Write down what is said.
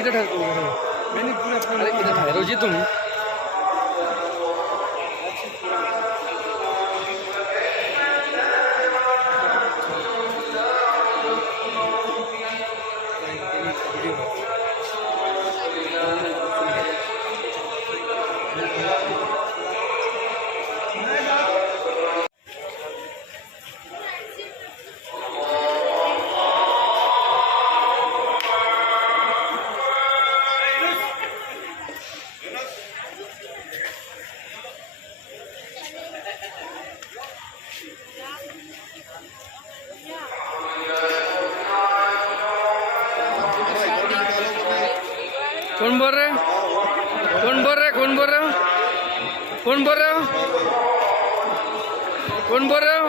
इधर ठहरो मैंने पूरा अरे इधर ठहरो जी तुम कौन बोल रहे हो कौन बोल रहे हो कौन बोल रहे हो कौन बोल रहे हो कौन बोल रहे हो